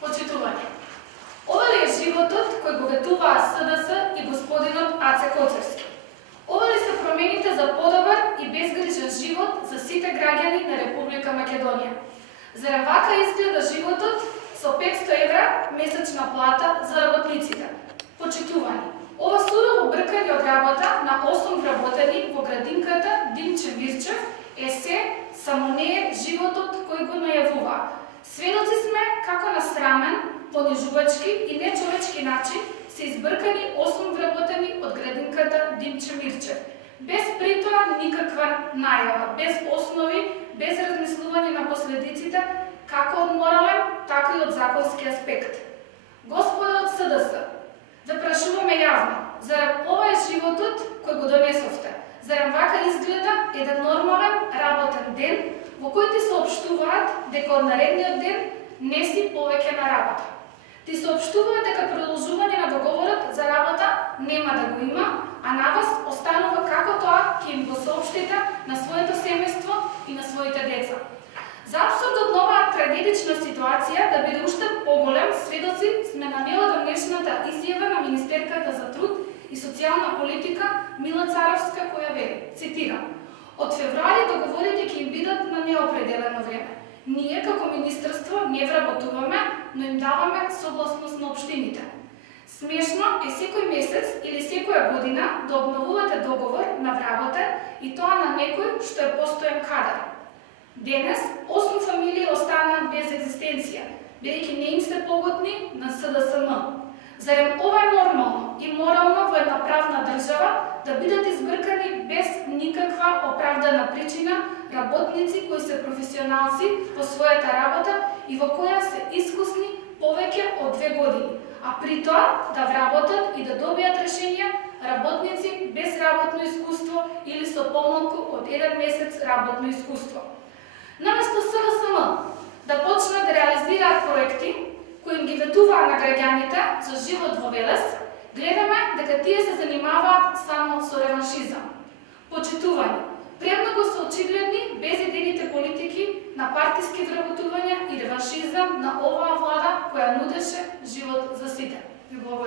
Почитување. Ова ли е животот кој го ветуваа СДС и господинот Аце Коцевски? Ова ли се промените за подобар и безгрижен живот за сите граѓани на Република Македонија? Зарем вака изгледа животот со 500 евра месечна плата за работниците? Почитување. Ова сурово бркање од работа на 8 вработени во градинката Димче Вирчев е се, само не е животот кој го најавува. Сведоци сме како на срамен, понижувачки и нечовечки начин се избркани 8 вработени од градинката Димче Мирчев. Без притоа никаква најава, без основи, без размислување на последиците, како од морален, така и од законски аспект. Господа од СДС, да прашуваме јавно, зарем ова е животот кој го донесовте? Зарем вака изгледа еден нормален работен ден во кој ти соопштуваат дека од наредниот ден не си повеќе на работа? Ти соопштуваат дека продолжување на договорот за работа нема да го има, а на вас останува како тоа ќе им го соопштите на своето семејство и на своите деца. За апсурдот на оваа трагедична ситуација да биде уште поголем, сведоци сме на милодавнешната изјава на Министерката за труд и социјална политика Мила Царовска, која вели, цитирам: "Од февруари договорите ќе им бидат на неопределено време. Ние, како Министерство, не вработуваме, но им даваме согласност на општините. Смешно е секој месец или секоја година да обновувате договор на вработен и тоа на некој што е постојан кадар. Денес 8 фамилии останаа без екзистенција, бидејќи не им се погодни на СДСМ. Зарем ова е нормално и морално во една правна држава да бидат избркани без никаква оправдана причина работници кои се професионалци во својата работа и во која се искусни повеќе од 2 години, а при тоа да вработат и да добијат решенија работници без работно искуство или со помалку од 1 месец работно искуство. Наместо СДСМ да почнат да реализираат проекти кои им ги ветуваа на граѓаните за живот во Велес, гледаме дека тие се занимаваат само со реваншизам. Почитување. Премногу се очигледни безидејните политики на партиски вработувања и реваншизам на оваа влада која нудеше живот за сите. Ви благодарам.